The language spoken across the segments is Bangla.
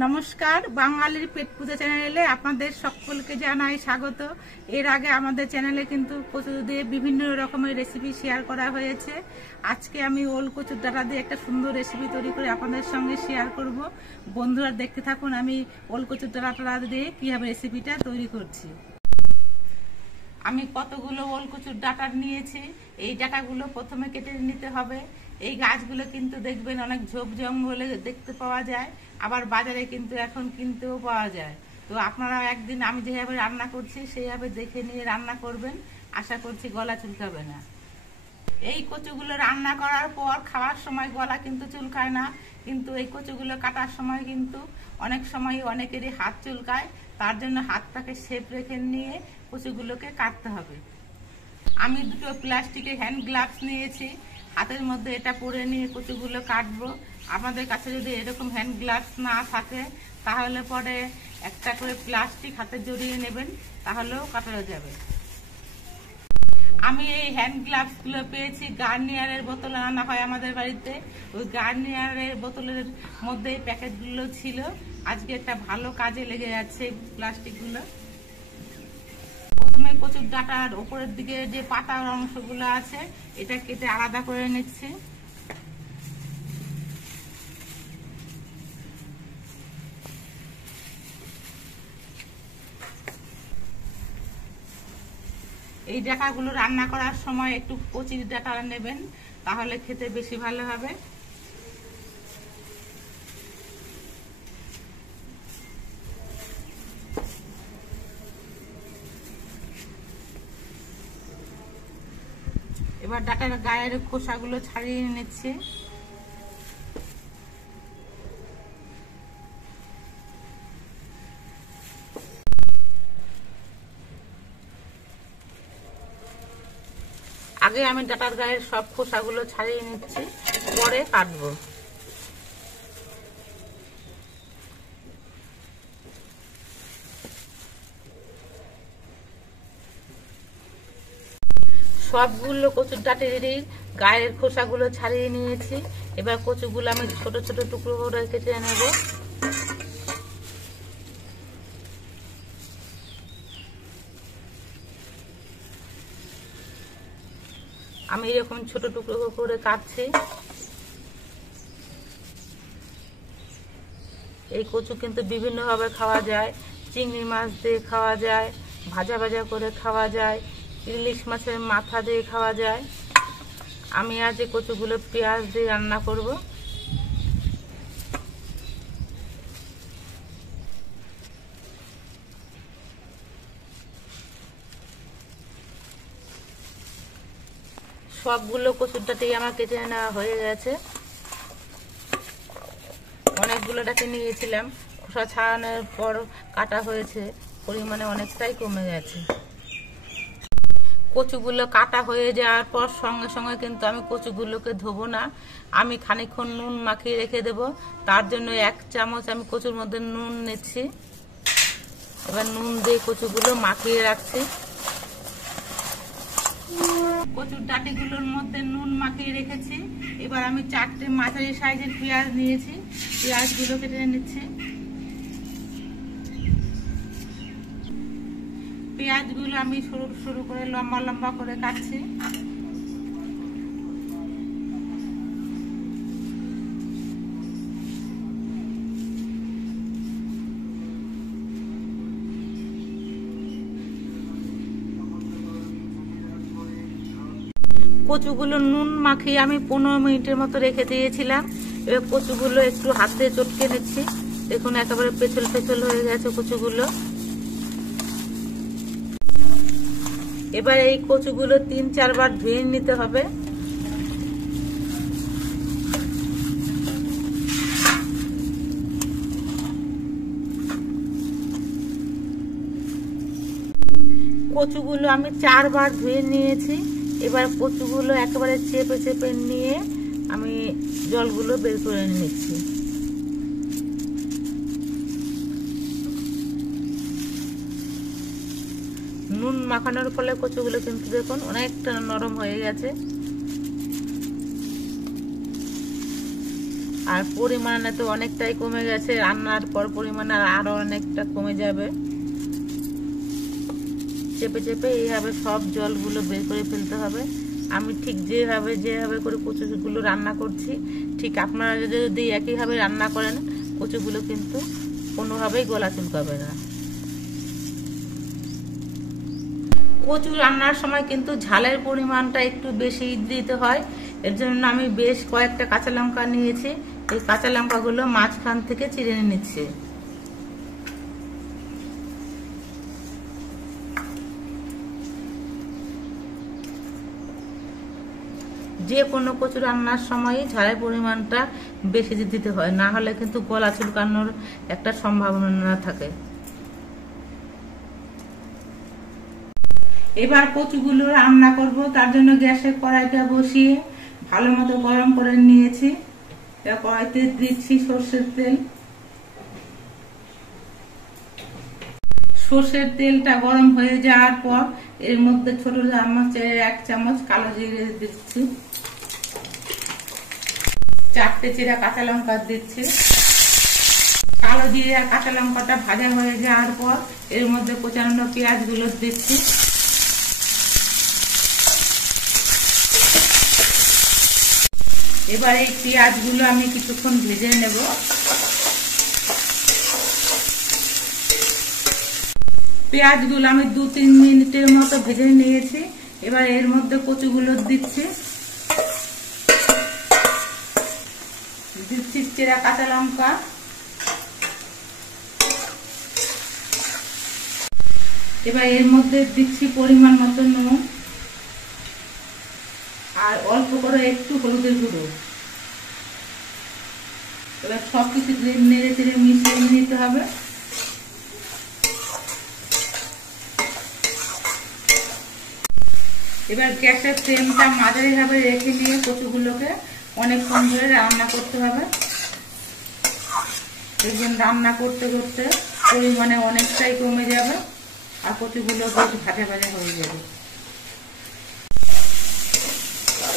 নমস্কার, বাঙালির পেট পূজা চ্যানেলে আপনাদের সকলকে জানাই স্বাগত। এর আগে আমাদের চ্যানেলে কিন্তু কচু দিয়ে বিভিন্ন রকমের রেসিপি শেয়ার করা হয়েছে। আজকে আমি ওল কচুর ডাঁটা দিয়ে একটা সুন্দর রেসিপি তৈরি করে আপনাদের সঙ্গে শেয়ার করব। বন্ধুরা দেখতে থাকুন আমি ওল কচুর ডাঁটা দিয়ে কীভাবে রেসিপিটা তৈরি করছি। আমি কতগুলো ওল কচুর ডাঁটা নিয়েছি। এই ডাঁটাগুলো প্রথমে কেটে নিতে হবে। এই গাছগুলো কিন্তু দেখবেন অনেক ঝোপ জঙ্গলে দেখতে পাওয়া যায়, আবার বাজারে কিন্তু এখন কিনতেও পাওয়া যায়। তো আপনারা একদিন আমি যেভাবে রান্না করছি সেইভাবে দেখে নিয়ে রান্না করবেন, আশা করছি গলা চুলকাবে না। এই কচুগুলো রান্না করার পর খাওয়ার সময় গলা কিন্তু চুলকায় না, কিন্তু এই কচুগুলো কাটার সময় কিন্তু অনেক সময় অনেকেরই হাত চুলকায়। তার জন্য হাতটাকে শেপ রেখে নিয়ে কচুগুলোকে কাটতে হবে। আমি দুটো প্লাস্টিকের হ্যান্ড গ্লাভস নিয়েছি, হাতের মধ্যে এটা পরে নিয়ে কচুগুলো কাটবো। আপনাদের কাছে যদি এরকম হ্যান্ড গ্লাভস না থাকে তাহলে পরে একটা করে প্লাস্টিক হাতে জড়িয়ে নেবেন, তাহলেও কাটানো যাবে। আমি এই হ্যান্ড গ্লাভসগুলো পেয়েছি গার্নিয়ারের বোতলে আনা হয় আমাদের বাড়িতে। ওই গার্নিয়ারের বোতলের মধ্যে এই প্যাকেটগুলো ছিল। আজকে একটা ভালো কাজে লেগে যাচ্ছে এই প্লাস্টিকগুলো। প্রথমে কচুর ডাঁটার উপরের দিকে যে পাতার অংশগুলো আছে এটা কেটে আলাদা করে নিচ্ছি। এই ডাঁটাগুলো রান্না করার সময় একটু কচি ডাঁটা নেবেন, তাহলে খেতে বেশি ভালো হবে। এবার ডাঁটার গায়ের খোসাগুলো ছাড়িয়ে নিচ্ছি। আগে আমি ডাঁটার গায়ের সব খোসাগুলো ছাড়িয়ে নিচ্ছি, পরে কাটবো। সবগুলো কচুর ডাঁটারই গায়ের খোসাগুলো ছাড়িয়ে নিয়েছি। এবার কচুগুলো আমি ছোট ছোট টুকরো করে কেটে নেব। আমি এরকম ছোট টুকরো করে কাটছি। এই কচু কিন্তু বিভিন্নভাবে খাওয়া যায়। চিংড়ি মাছ দিয়ে খাওয়া যায়, ভাজা ভাজা করে খাওয়া যায়, ইলিশ মাছের মাথা দিয়ে খাওয়া যায়। আমি আজ এই কচুগুলো পেঁয়াজ দিয়ে রান্না করব। সবগুলো কচুর ডাঁটাই আমার কেটে নেওয়া হয়ে গেছে। অনেকগুলো ডাঁটা নিয়েছিলাম, খোসা ছাড়ানোর পর কাটা হয়েছে, পরিমাণে অনেকটাই কমে গেছে। কচুগুলো কাটা হয়ে যাওয়ার পর সঙ্গে সঙ্গে কিন্তু আমি কচুগুলোকে ধোবো না, আমি খানিকক্ষণ নুন মাখিয়ে রেখে দেব। তার জন্য 1 চামচ আমি কচুর মধ্যে নুন নিচ্ছি। এবার নুন দিয়ে কচুগুলো মাখিয়ে রাখছি। কচুর ডাঁটিগুলোর মধ্যে নুন মাখিয়ে রেখেছি। এবার আমি 4টে মাঝারি সাইজের পেঁয়াজ নিয়েছি, পেঁয়াজগুলো কেটে নিচ্ছি। পেঁয়াজগুলো আমি সরু সরু করে লম্বা লম্বা করে কাটছি। কচুগুলো নুন মাখিয়ে আমি 15 মিনিটের মতো রেখে দিয়েছিলাম। এবার কচুগুলো একটু হাতে চটকে নিচ্ছি। দেখুন একেবারে পেছল পেছল হয়ে গেছে কচুগুলো। এবার এই কচুগুলো 3-4 বার ধুয়ে নিতে হবে। কচুগুলো আমি 4 বার ধুয়ে নিয়েছি। এবার কচুগুলো একেবারে চেপে চেপে নিয়ে আমি জলগুলো বের করে নিচ্ছি। নুন মাখানোর ফলে কচুগুলো কিন্তু দেখুন অনেকটা নরম হয়ে গেছে। আর পরিমাণে তো অনেকটাই কমে গেছে, রান্নার পর পরিমাণ আরো অনেকটা কমে যাবে। চেপে চেপে এইভাবে সব জলগুলো বের করে ফেলতে হবে। আমি ঠিক যেভাবে করে কচুগুলো রান্না করছি, ঠিক আপনারা যদি একইভাবে রান্না করেন, কচুগুলো কিন্তু কোনোভাবেই গলা চুলকাবে না। কচু রান্নার সময় কিন্তু ঝালের পরিমাণটা একটু বেশি দিতে হয়। এর জন্য আমি বেশ কয়েকটা কাঁচা লঙ্কা নিয়েছি। এই কাঁচা লঙ্কাগুলো মাঝখান থেকে চিড়ে নিচ্ছি। যে কোনো কচু রান্নার সময় ঝালের পরিমাণটা বেশি দিতে হয়, না হলে কিন্তু গলা চুলকানোর একটা সম্ভাবনা থাকে। এবার কচুগুলো রান্না করব, তার জন্য গ্যাসের কড়াইটা বসিয়ে ভালো মতো গরম করে নিয়েছি। কড়াইতে দিচ্ছি সর্ষের তেল। সর্ষের তেলটা গরম হয়ে যাওয়ার পর এর মধ্যে ছোট চামচে 1 চামচ কালো জিরে দিচ্ছি, 4টে চিরা কাঁচা লঙ্কা দিচ্ছি। কালো জিরে আর কাঁচা লঙ্কাটা ভাজা হয়ে যাওয়ার পর এর মধ্যে কোচানো পেঁয়াজগুলো দিচ্ছি। এবার এই পেঁয়াজগুলো আমি কিছুক্ষণ ভেজে নেব। পেঁয়াজগুলো আমি 2-3 মিনিটের মতো ভেজে নিয়েছি। এবার এর মধ্যে কচুগুলো দিচ্ছি, চেরা কাঁচা লঙ্কা, এবার এর মধ্যে দিচ্ছি পরিমাণ মতো নুন আর অল্প করে একটু হলুদের গুঁড়ো। এবার সবকিছু নেড়ে চেড়ে মিশিয়ে নিতে হবে। এবার গ্যাসের ফ্লেমটা মাঝারি ভাবে রেখে নিয়ে কচুগুলোকে অনেকক্ষণ ধরে রান্না করতে হবে। দেখবেন রান্না করতে করতে পরিমাণে অনেকটাই কমে যাবে আর কচুগুলো বেশ ভাজা ভাজা হয়ে যাবে।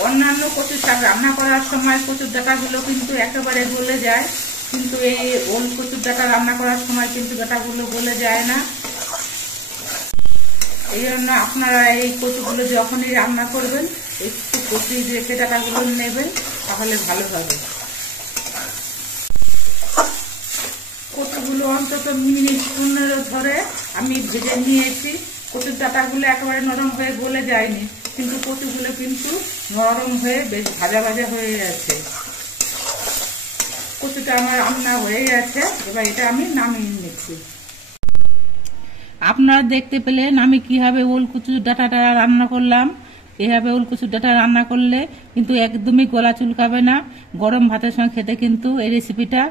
অন্যান্য কচু শাক রান্না করার সময় কচুর ডাঁটাগুলো কিন্তু একেবারে গলে যায়, কিন্তু এই ওল কচুর ডাঁটা রান্না করার সময় কিন্তু ডাঁটাগুলো গলে যায় না। এই জন্য আপনারা এই কচুগুলো যখনই রান্না করবেন একটু কচি রেখে ডাঁটাগুলো নেবেন, তাহলে ভালো হবে। কচুগুলো অন্তত মিনিট 15 ধরে আমি ভেজে নিয়েছি। কচুর ডাঁটাগুলো একেবারে নরম হয়ে গলে যায়নি, কিন্তু কচুগুলো কিন্তু নরম হয়ে বেশ ভাজা ভাজা হয়ে গেছে। কচুটা আমার রান্না হয়ে গেছে, এবার এটা আমি নামিয়ে নিচ্ছি। আপনারা দেখতে পেলেন আমি কিভাবে ওল কচুর ডাঁটাটা রান্না করলাম। এভাবে ওল কচুর ডাঁটা রান্না করলে কিন্তু একদমই গলা চুলকাবে না। গরম ভাতের সঙ্গে খেতে কিন্তু এই রেসিপিটা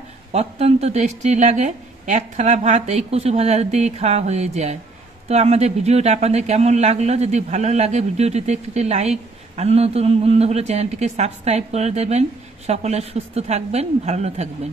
অত্যন্ত টেস্টি লাগে। 1 থালা ভাত এই কচু ভাজা দিয়ে খাওয়া হয়ে যায়। তো আমাদের ভিডিওটা আপনাদের কেমন লাগলো? যদি ভালো লাগে ভিডিওটিতে একটি লাইক আর নতুন বন্ধু হলে চ্যানেলটিকে সাবস্ক্রাইব করে দেবেন। সকলে সুস্থ থাকবেন, ভালো থাকবেন।